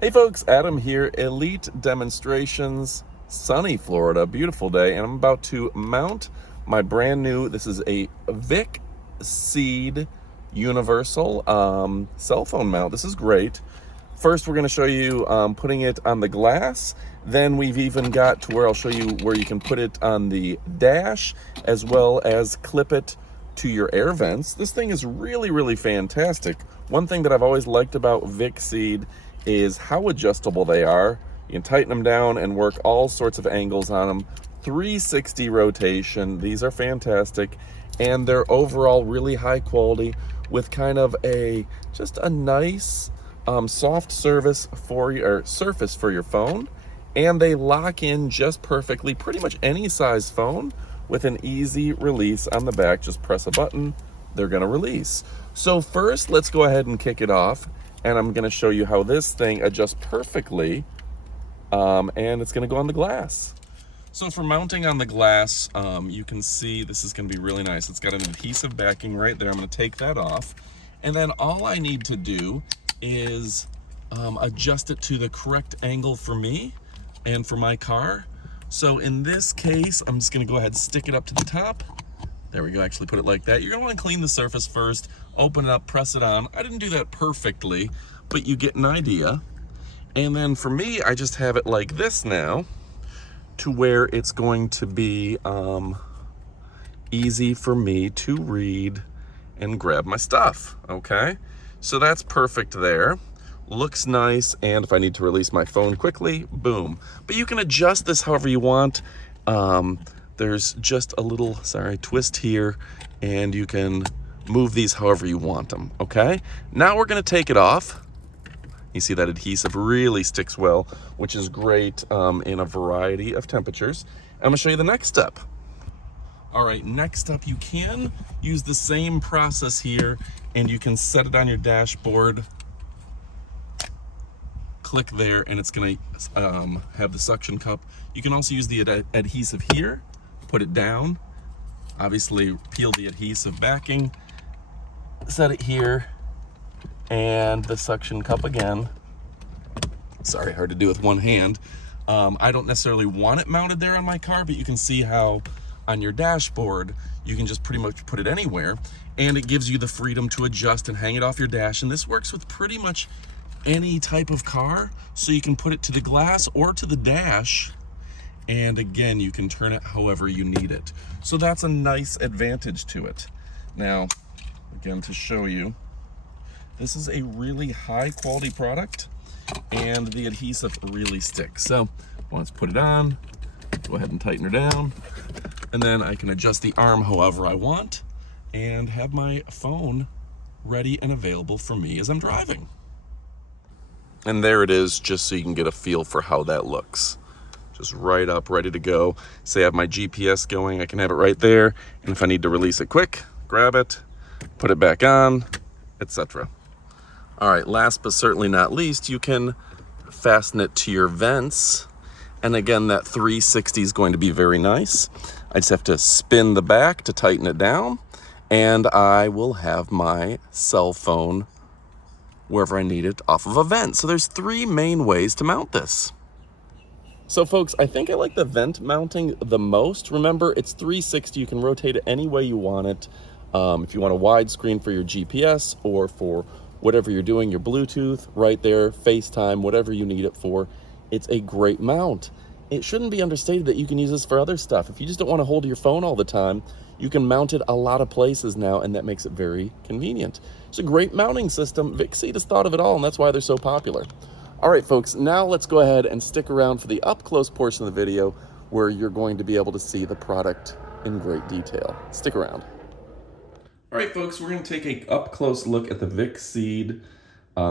Hey folks, Adam here, Elite Demonstrations, sunny Florida, beautiful day, and I'm about to mount my brand new, this is a VICSEED universal cell phone mount. This is great. First, we're going to show you putting it on the glass. Then we've even got to where I'll show you where you can put it on the dash, as well as clip it to your air vents. This thing is really, really fantastic. One thing that I've always liked about VICSEED is how adjustable they are. You can tighten them down and work all sorts of angles on them. 360 rotation. These are fantastic, and they're overall really high quality with kind of just a nice soft surface for your phone, and they lock in just perfectly pretty much any size phone with an easy release on the back. Just press a button, they're going to release. So first, let's go ahead and kick it off, and I'm going to show you how this thing adjusts perfectly, and it's going to go on the glass. So for mounting on the glass, you can see this is going to be really nice. It's got an adhesive backing right there. I'm going to take that off, and then all I need to do is adjust it to the correct angle for me and for my car. So in this case, I'm just going to go ahead and stick it up to the top. There we go, actually put it like that. You're going to want to clean the surface first, open it up, press it on. I didn't do that perfectly, but you get an idea. And then for me, I just have it like this now, to where it's going to be easy for me to read and grab my stuff, okay? So that's perfect there. Looks nice, and if I need to release my phone quickly, boom. But you can adjust this however you want. There's just a little, twist here, and you can move these however you want them, okay? Now we're gonna take it off. You see that adhesive really sticks well, which is great in a variety of temperatures. I'm gonna show you the next step. All right, next up, you can use the same process here, and you can set it on your dashboard. Click there, and it's gonna have the suction cup. You can also use the adhesive here, put it down, obviously peel the adhesive backing, set it here, and the suction cup again. Sorry, hard to do with one hand. I don't necessarily want it mounted there on my car, but you can see how on your dashboard, you can just pretty much put it anywhere, and it gives you the freedom to adjust and hang it off your dash. And this works with pretty much any type of car, so you can put it to the glass or to the dash, and again, you can turn it however you need it. So that's a nice advantage to it. Now, again, to show you, this is a really high quality product, and the adhesive really sticks. So once put it on, go ahead and tighten her down, and then I can adjust the arm however I want and have my phone ready and available for me as I'm driving. And there it is, just so you can get a feel for how that looks. Just right up, ready to go. Say I have my GPS going, I can have it right there, and if I need to release it quick, grab it, put it back on, etc. All right, last but certainly not least, you can fasten it to your vents. And again, that 360 is going to be very nice. I just have to spin the back to tighten it down, and I will have my cell phone wherever I need it off of a vent. So there's three main ways to mount this. So folks, I think I like the vent mounting the most. Remember, it's 360. You can rotate it any way you want it. If you want a wide screen for your GPS or for whatever you're doing, your Bluetooth, right there, FaceTime, whatever you need it for, it's a great mount. It shouldn't be understated that you can use this for other stuff. If you just don't want to hold your phone all the time, you can mount it a lot of places now, and that makes it very convenient. It's a great mounting system. VICSEED has thought of it all, and that's why they're so popular. All right, folks, now let's go ahead and stick around for the up-close portion of the video where you're going to be able to see the product in great detail. Stick around. All right, folks, we're going to take a up-close look at the VICSEED.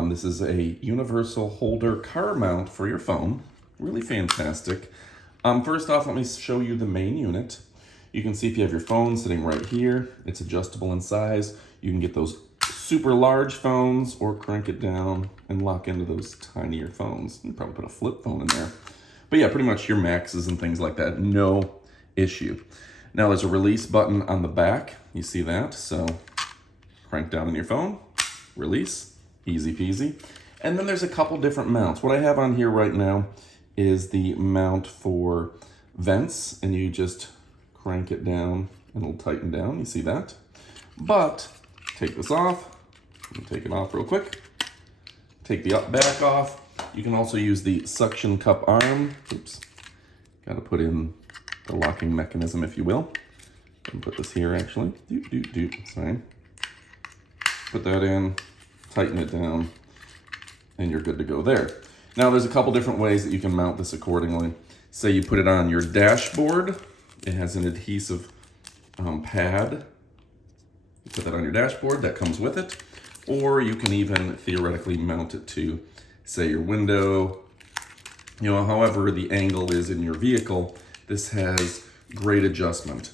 This is a universal holder car mount for your phone. Really fantastic. First off, let me show you the main unit. You can see if you have your phone sitting right here, it's adjustable in size. You can get those super large phones or crank it down and lock into those tinier phones. You can probably put a flip phone in there. But yeah, pretty much your Maxes and things like that, no issue. Now there's a release button on the back. You see that? So crank down on your phone, release, easy peasy. And then there's a couple different mounts. What I have on here right now is the mount for vents, and you just crank it down and it'll tighten down. You see that? But take this off. Let me take it off real quick. Take the back off. You can also use the suction cup arm. Oops. Got to put in the locking mechanism, if you will. And put this here actually. Sorry. Put that in, tighten it down, and you're good to go there. Now there's a couple different ways that you can mount this accordingly. Say you put it on your dashboard. It has an adhesive pad. You put that on your dashboard, that comes with it. Or you can even theoretically mount it to, say, your window. You know, however the angle is in your vehicle, this has great adjustment.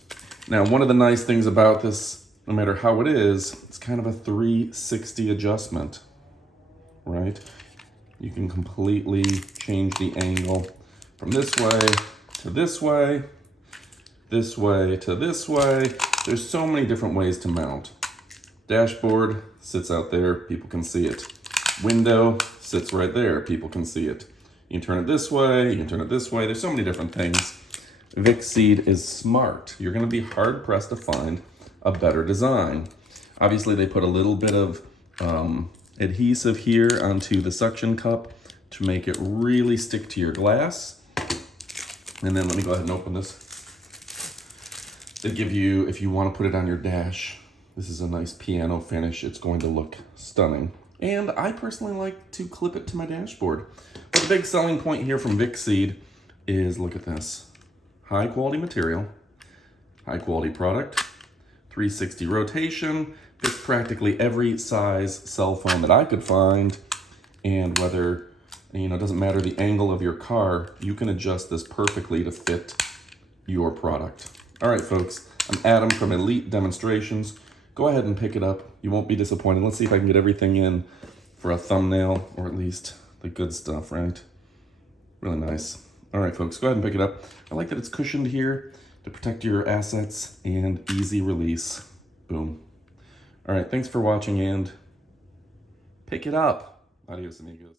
Now, one of the nice things about this, no matter how it is, it's kind of a 360 adjustment, right? You can completely change the angle from this way to this way, this way to this way. There's so many different ways to mount. Dashboard sits out there, people can see it. Window sits right there, people can see it. You can turn it this way, you can turn it this way. There's so many different things. VICSEED is smart. You're gonna be hard pressed to find a better design. Obviously they put a little bit of adhesive here onto the suction cup to make it really stick to your glass. And then let me go ahead and open this. They give you, if you want to put it on your dash, this is a nice piano finish. It's going to look stunning. And I personally like to clip it to my dashboard. But the big selling point here from VICSEED is, look at this. High quality material, high quality product, 360 rotation, fits practically every size cell phone that I could find. And whether, you know, it doesn't matter the angle of your car, you can adjust this perfectly to fit your product. All right, folks, I'm Adam from Elite Demonstrations. Go ahead and pick it up. You won't be disappointed. Let's see if I can get everything in for a thumbnail, or at least the good stuff, right? Really nice. All right, folks, go ahead and pick it up. I like that it's cushioned here to protect your assets and easy release. Boom. All right, thanks for watching and pick it up. Adios, amigos.